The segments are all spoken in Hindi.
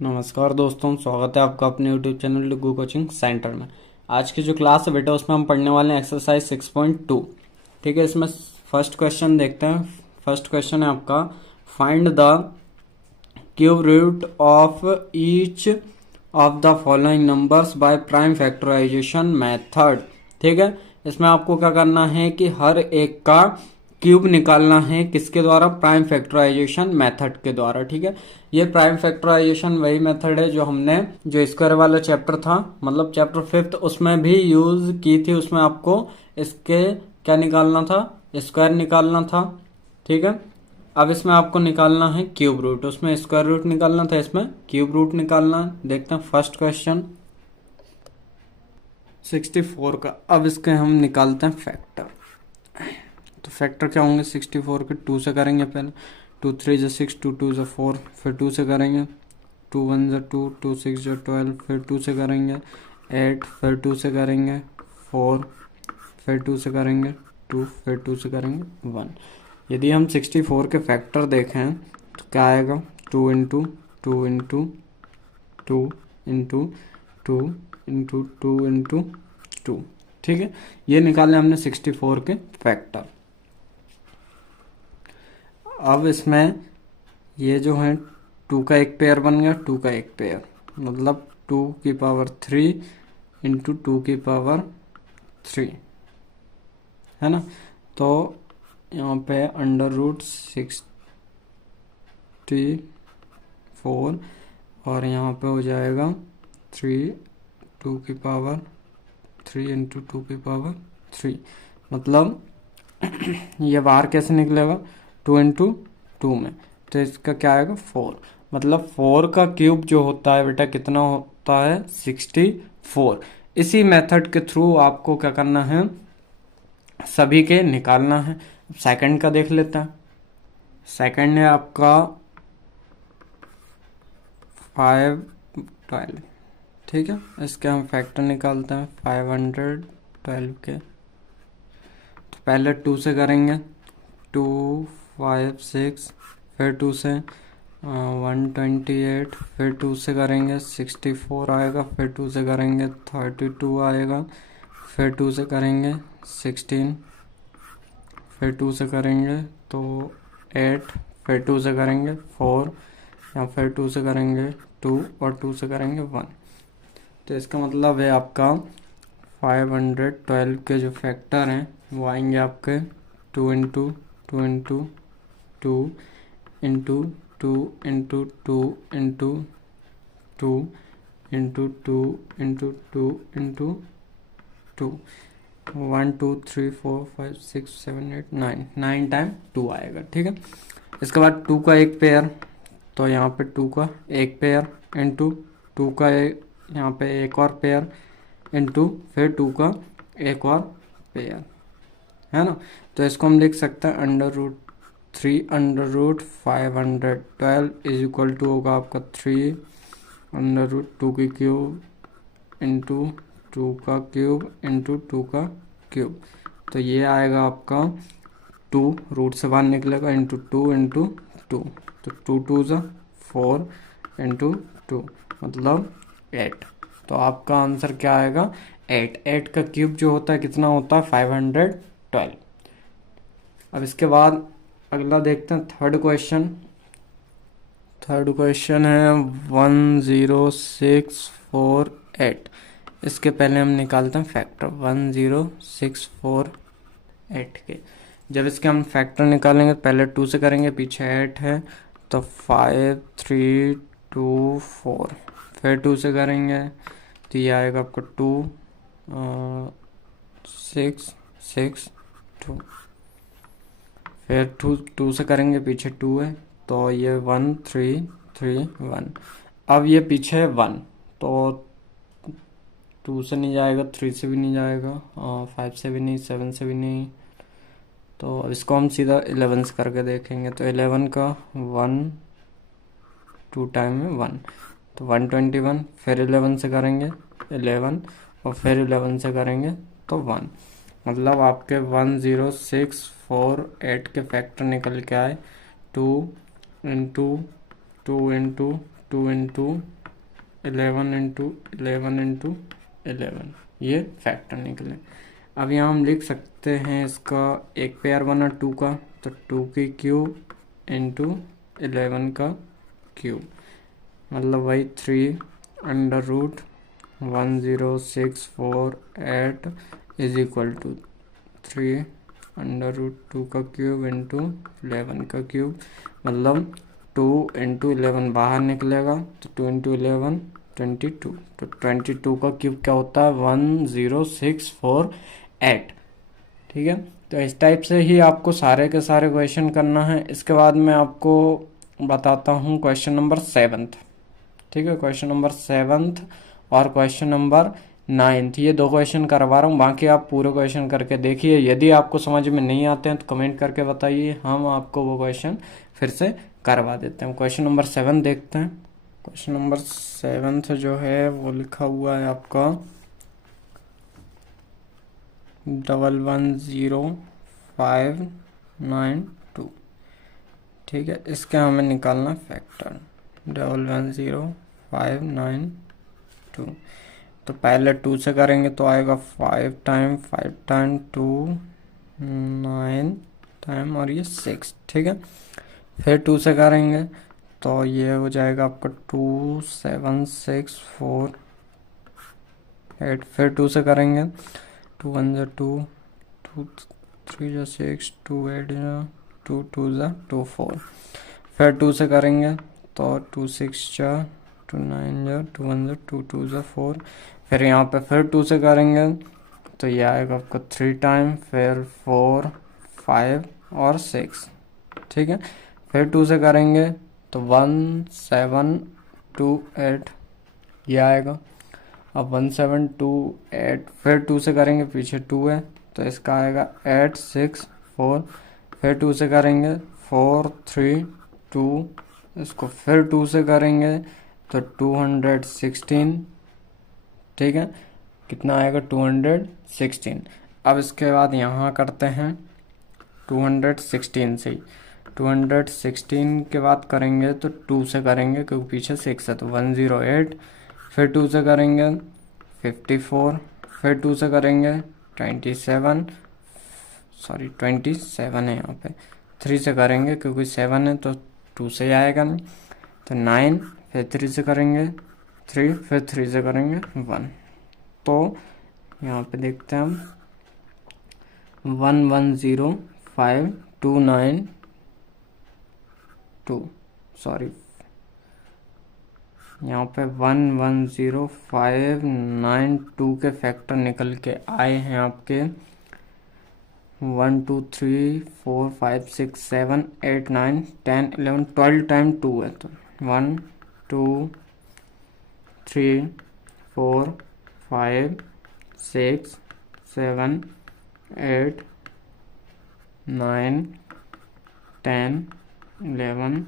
नमस्कार दोस्तों, स्वागत है आपका अपने यूट्यूब चैनल डिग्गू कोचिंग सेंटर में। आज की जो क्लास है बेटा उसमें हम पढ़ने वाले हैं एक्सरसाइज 6.2। ठीक है, इसमें फर्स्ट क्वेश्चन देखते हैं। फर्स्ट क्वेश्चन है आपका, find the cube root of each of the following numbers by prime factorisation method. ठीक है, इसमें आपको क्या करना है कि हर एक का क्यूब निकालना है, किसके द्वारा? प्राइम फैक्टराइजेशन मेथड के द्वारा। ठीक है, ये प्राइम फैक्टराइजेशन वही मेथड है जो हमने जो स्क्वायर वाला चैप्टर था, मतलब चैप्टर 5 उसमें भी यूज की थी। उसमें आपको इसके क्या निकालना था? स्क्वायर निकालना था। ठीक है, अब इसमें आपको निकालना है क्यूब रूट। उसमें स्क्वायर रूट निकालना था, इसमें क्यूब रूट निकालना है। देखते हैं फर्स्ट क्वेश्चन 64 का। अब इसके हम निकालते हैं फैक्टर। तो फैक्टर क्या होंगे 64 के? 2 से करेंगे पहले। 2 3 जो 6, 2 2 जो 4, फिर 2 से करेंगे। 2 1 जो 2, 2 6 जो 12, फिर 2 से करेंगे 8, फिर 2 से करेंगे 4, फिर 2 से करेंगे 2, फिर 2 से करेंगे 1। यदि हम 64 के फैक्टर देखें तो क्या आएगा? 2 into 2 into 2 into 2 into 2 into 2। ठीक है, ये निकाले हमने 64 के फैक्टर। अब इसमें ये जो है 2 का एक पेयर बन गया, 2 का एक पेयर, मतलब 2 की पावर 3 इंटू 2 की पावर 3 है ना। तो यहाँ पे अंडर रूट 64 और यहाँ पे हो जाएगा 3 2 की पावर 3 इंटू 2 की पावर 3। मतलब ये बाहर कैसे निकलेगा? 2 इंटू 2 में, तो इसका क्या आएगा? 4। मतलब 4 का क्यूब जो होता है बेटा कितना होता है? 64। इसी मेथड के थ्रू आपको क्या करना है? सभी के निकालना है। सेकंड का देख लेता है। सेकंड है आपका 512। ठीक है, इसके हम फैक्टर निकालते हैं 512 के। तो पहले 2 से करेंगे 2 5 6, फिर 2 से 128, फिर 2 से करेंगे 64 आएगा, फिर 2 से करेंगे 32 आएगा, फिर 2 से करेंगे 16, फिर 2 से करेंगे तो 8, फिर 2 से करेंगे 4, या फिर 2 से करेंगे 2 और 2 से करेंगे 1। तो इसका मतलब है आपका 512 के जो फैक्टर हैं वो आएंगे आपके 2 into 2 into 2 into 2 into 2 into 2 into 2 into 2 into 2, 1 2 3 4 5 6 7 8 9, 9 time 2 आएगा। ठीक है, इसके बाद 2 का एक पेयर, तो यहाँ पे 2 का एक पेयर इंटू 2 का यहाँ पे एक और पेयर इंटू फिर 2 का एक और पेयर, है ना। तो इसको हम लिख सकते हैं under root 3 under root 512 is equal to होगा आपका 3 अंडर रूट 2 की क्यूब इंटू 2 का क्यूब इंटू 2 का क्यूब। तो ये आएगा आपका 2 रूट से बाहर निकलेगा इंटू 2 इंटू 2, तो 2 2 ज़ा 4 इंटू 2 मतलब 8। तो आपका आंसर क्या आएगा? 8। 8 का क्यूब जो होता है कितना होता है? 512। अब इसके बाद अगला देखते हैं थर्ड क्वेश्चन। थर्ड क्वेश्चन है 10648। इसके पहले हम निकालते हैं फैक्टर 10648 के। जब इसके हम फैक्टर निकालेंगे पहले 2 से करेंगे, पीछे 8 है तो 5 3 2 4, फिर 2 से करेंगे तो ये आएगा आपका 2 6 6 2, फिर 2 से करेंगे, पीछे 2 है तो ये 1 3 3 1। अब ये पीछे 1 तो 2 से नहीं जाएगा, 3 से भी नहीं जाएगा, 5 से भी नहीं, 7 से भी नहीं। तो अब इसको हम सीधा 11 से करके देखेंगे। तो 11 का 1 2 टाइम में 1, तो 121, फिर 11 से करेंगे 11 और फिर 11 से करेंगे तो 1। मतलब आपके 10648 के फैक्टर निकल के आए 2 into 2 into 2 into 11 into 11 into 11, ये फैक्टर निकले। अब यहाँ हम लिख सकते हैं इसका एक पेयर बना 2 का, तो 2 की क्यूब इंटू 11 का क्यूब, मतलब वही 3√1064 इज इक्वल टू 3√2 का क्यूब इंटू 11 का क्यूब, मतलब 2 इंटू 11 बाहर निकलेगा, तो 2 इंटू 11 22, तो 22 का क्यूब क्या होता है 10648। ठीक है, तो इस टाइप से ही आपको सारे के सारे क्वेश्चन करना है। इसके बाद मैं आपको बताता हूँ क्वेश्चन नंबर 7। ठीक है, क्वेश्चन नंबर 7 और क्वेश्चन नंबर 9, ये 2 क्वेश्चन करवा रहा हूँ, बाकी आप पूरे क्वेश्चन करके देखिए। यदि आपको समझ में नहीं आते हैं तो कमेंट करके बताइए, हम आपको वो क्वेश्चन फिर से करवा देते हैं। क्वेश्चन नंबर 7 देखते हैं। क्वेश्चन नंबर 7 जो है वो लिखा हुआ है आपका 110592। ठीक है, इसका हमें निकालना फैक्टर 110592। तो पहले 2 से करेंगे तो आएगा 5 टाइम 5 टाइम 2 9 टाइम और ये 6। ठीक है, फिर 2 से करेंगे तो ये हो जाएगा आपका 27648। फिर 2 से करेंगे 2 1 जा 2 2 3 जा 6 2 8 जा 2 2 जा 2 4। फिर 2 से करेंगे तो 2 6 जा 2 9 जा 2 1 जा 2 2 जा 4। फिर यहाँ पे फिर 2 से करेंगे तो ये आएगा आपका 3 टाइम, फिर 4 5 और 6। ठीक है, फिर 2 से करेंगे तो 1728 ये आएगा। अब 1728 फिर 2 से करेंगे, पीछे 2 है तो इसका आएगा 864। फिर 2 से करेंगे 432, इसको फिर 2 से करेंगे तो 216। ठीक है, कितना आएगा 216। अब इसके बाद यहाँ करते हैं 216 से ही। 216 के बाद करेंगे तो 2 से करेंगे क्योंकि पीछे 6 है तो 108। फिर 2 से करेंगे 54। फिर 2 से करेंगे 27 है यहाँ पे। 3 से करेंगे क्योंकि 7 है तो 2 से आएगा नहीं, तो 9। फिर 3 से करेंगे 3, फिर 3 से करेंगे 1। तो यहाँ पे देखते हैं हम 110529 सॉरी, यहाँ पे 110592 के फैक्टर निकल के आए हैं आपके 1 2 3 4 5 6 7 8 9 10 11 12 टाइम 2 है, तो 1 2 3 4 5 6 7 8 9 10 11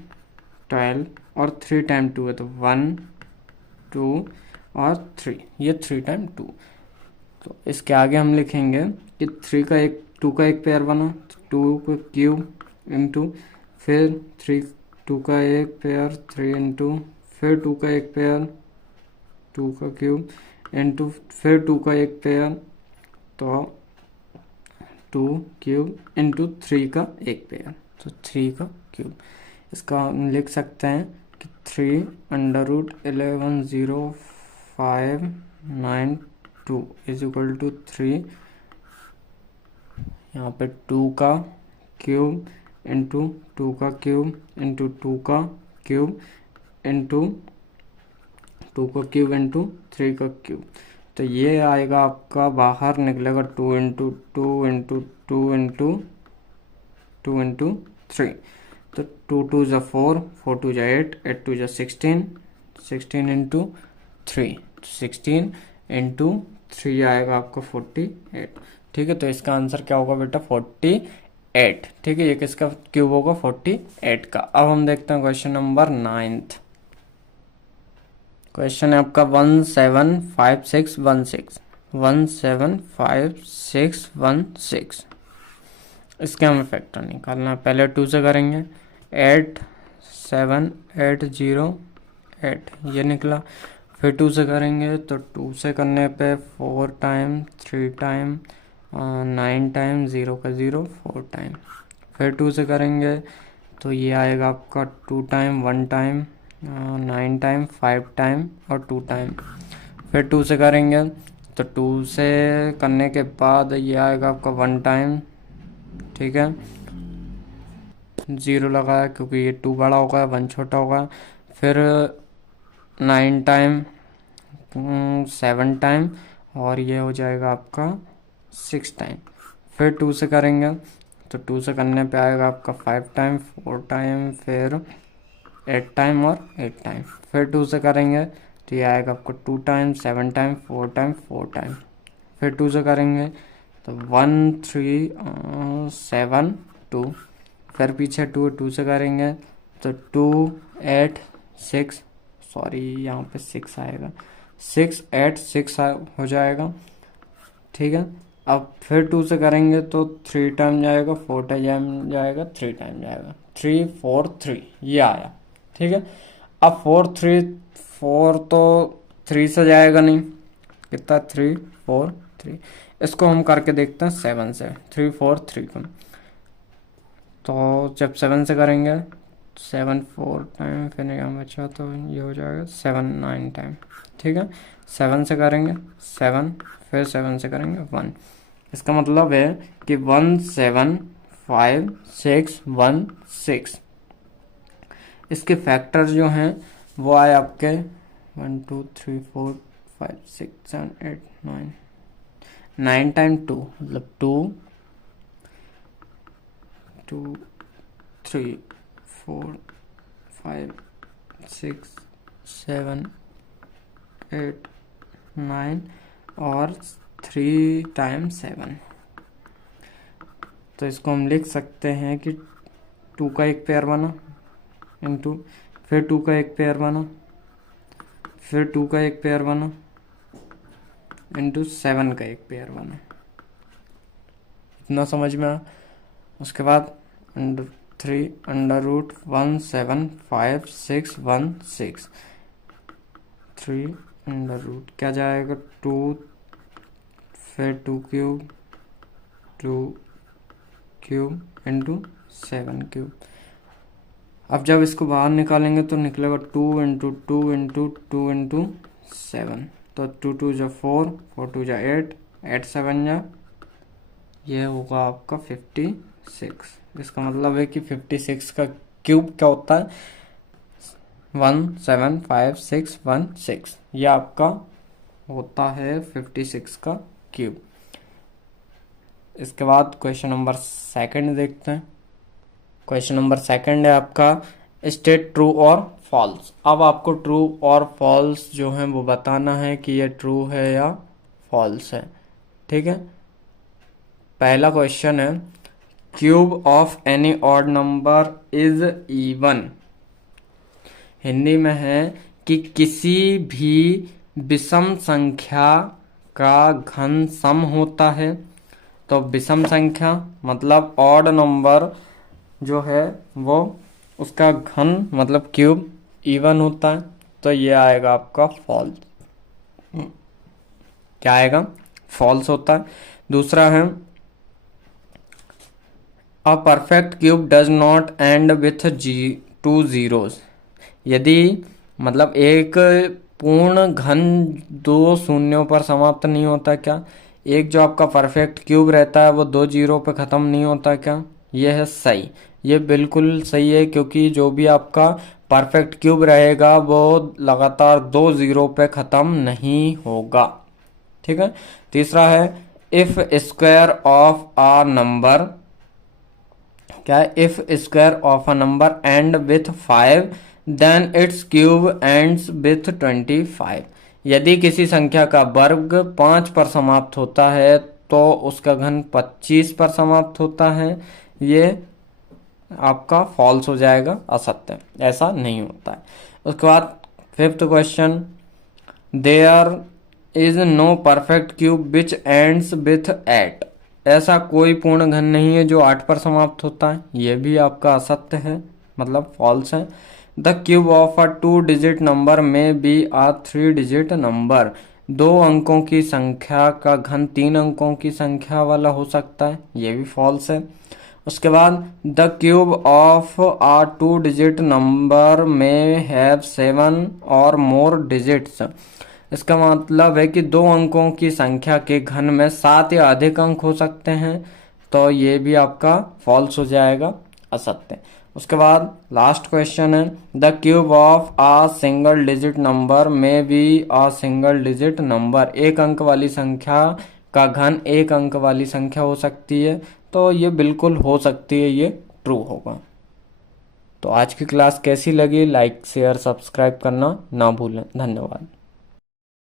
12 और 3 टाइम 2 है, तो 1 2 और 3, ये 3 टाइम 2। तो इसके आगे हम लिखेंगे कि 2 का एक पेयर बना, 2 का क्यूब इंटू, फिर 2 का एक पेयर 3 इंटू, फिर 2 का एक पेयर 2 का क्यूब इंटू, फिर 2 का एक पेयर, तो 2 क्यूब इंटू 3 का एक पेयर, तो 3 का क्यूब। इसका हम लिख सकते हैं कि 3√110592 इज इक्वल टू 3, यहाँ पे 2 का क्यूब इंटू 2 का क्यूब इंटू 2 का क्यूब इंटू 2 का क्यूब इंटू 3 का क्यूब। तो ये आएगा आपका, बाहर निकलेगा 2 इंटू 2 इंटू 2 इंटू 2 इंटू 3, तो 2 2 जा 4 4 2 जा 8 8 2 जा 16 16 इंटू 3 16 इंटू 3 आएगा आपका 48। ठीक है, तो इसका आंसर क्या होगा बेटा 48। ठीक है, ये किसका क्यूब होगा 48 का। अब हम देखते हैं क्वेश्चन नंबर 9। क्वेश्चन है आपका 175616 175616। इसके हमें फैक्टर निकालना है। पहले 2 से करेंगे 8 7 8 0 8 ये निकला। फिर 2 से करेंगे तो 2 से करने पे 4 टाइम, 3 टाइम, 9 टाइम, 0 का 0, 4 टाइम। फिर 2 से करेंगे तो ये आएगा आपका 2 टाइम, 1 टाइम, 9 टाइम, 5 टाइम और 2 टाइम। फिर 2 से करेंगे तो 2 से करने के बाद ये आएगा आपका 1 टाइम, ठीक है, 0 लगाया क्योंकि ये 2 बड़ा होगा, 1 छोटा होगा। फिर 9 टाइम, 7 टाइम और ये हो जाएगा आपका 6 टाइम। फिर 2 से करेंगे तो 2 से करने पे आएगा आपका 5 टाइम, 4 टाइम, फिर 8 टाइम और 8 टाइम। फिर 2 से करेंगे तो ये आएगा आपको 2 टाइम, 7 टाइम, 4 टाइम, 4 टाइम। फिर 2 से करेंगे तो 1 3 7 2। फिर पीछे 2 से करेंगे तो 2 8 6, सॉरी यहाँ पे 6 आएगा, 6 8 6 हो जाएगा, ठीक है। अब फिर 2 से करेंगे तो 3 टाइम जाएगा, 4 टाइम जाएगा, 3 टाइम जाएगा, 3 4 3 ये आया, ठीक है। अब 4 तो 3 से जाएगा नहीं, कितना 3 4 3। इसको हम करके देखते हैं 7 से, 3 4 3 को। तो जब 7 से करेंगे 7 4 टाइम, फिर यहाँ बचा तो ये हो जाएगा 7 9 टाइम, ठीक है। 7 से करेंगे 7, फिर 7 से करेंगे 1। इसका मतलब है कि 1 7 5 6 1 6। इसके फैक्टर जो हैं वो आए आपके 1 2 3 4 5 6 7 8 9, 9 टाइम 2 मतलब 2 2 3 4 5 6 7 8 9 और 3 टाइम 7। तो इसको हम लिख सकते हैं कि 2 का एक पेयर बना इंटू, फिर 2 का एक पेयर बना, फिर 2 का एक पेयर बना इंटू 7 का एक पेयर बना। इतना समझ में आया। उसके बाद √3 √ 1 7 5 6 1 6, 3 √ क्या जाएगा 2, फिर 2 क्यूब इंटू 7 क्यूब। अब जब इसको बाहर निकालेंगे तो निकलेगा 2 इंटू 2 इंटू 2 इंटू 7। तो 2 2 जा 4, 4 2 जा 8, 8 7 जा, ये होगा आपका 56। इसका मतलब है कि 56 का क्यूब क्या होता है 1 7 5 6 1 6, ये आपका होता है 56 का क्यूब। इसके बाद क्वेश्चन नंबर सेकंड देखते हैं। क्वेश्चन नंबर सेकंड है आपका स्टेट ट्रू और फॉल्स। अब आपको ट्रू और फॉल्स जो है वो बताना है कि ये ट्रू है या फॉल्स है, ठीक है। पहला क्वेश्चन है cube of any odd number is even. Hindi में है कि किसी भी विषम संख्या का घन सम होता है। तो विषम संख्या मतलब ऑड नंबर जो है वो उसका घन मतलब क्यूब इवन होता है, तो ये आएगा आपका फॉल्स। क्या आएगा फॉल्स होता है। दूसरा है a perfect cube does not and with 2 zeros। यदि मतलब एक पूर्ण घन 2 शून्यों पर समाप्त नहीं होता क्या, एक जो आपका परफेक्ट क्यूब रहता है वो 2 0 पे ख़त्म नहीं होता क्या, ये है सही, ये बिल्कुल सही है क्योंकि जो भी आपका परफेक्ट क्यूब रहेगा वो लगातार 2 0 पे ख़त्म नहीं होगा, ठीक है। तीसरा है if square of a number, क्या है if square of a number end with 5 then it's cube ends with 25। यदि किसी संख्या का वर्ग 5 पर समाप्त होता है तो उसका घन 25 पर समाप्त होता है, ये आपका फॉल्स हो जाएगा, असत्य, ऐसा नहीं होता है। उसके बाद fifth question there is no perfect cube which ends with 8। ऐसा कोई पूर्ण घन नहीं है जो 8 पर समाप्त होता है, ये भी आपका असत्य है मतलब फॉल्स है। The cube of a 2 digit number में बी अ 3 डिजिट नंबर। 2 अंकों की संख्या का घन 3 अंकों की संख्या वाला हो सकता है, ये भी फॉल्स है। उसके बाद the cube of a 2 digit number में हैव 7 और मोर डिजिट्स। इसका मतलब है कि 2 अंकों की संख्या के घन में 7 या अधिक अंक हो सकते हैं, तो ये भी आपका फॉल्स हो जाएगा, असत्य। उसके बाद लास्ट क्वेश्चन है the cube of a single digit number में be a single digit number. 1 अंक वाली संख्या का घन 1 अंक वाली संख्या हो सकती है, तो ये बिल्कुल हो सकती है, ये ट्रू होगा। तो आज की क्लास कैसी लगी, लाइक शेयर सब्सक्राइब करना ना भूलें। धन्यवाद।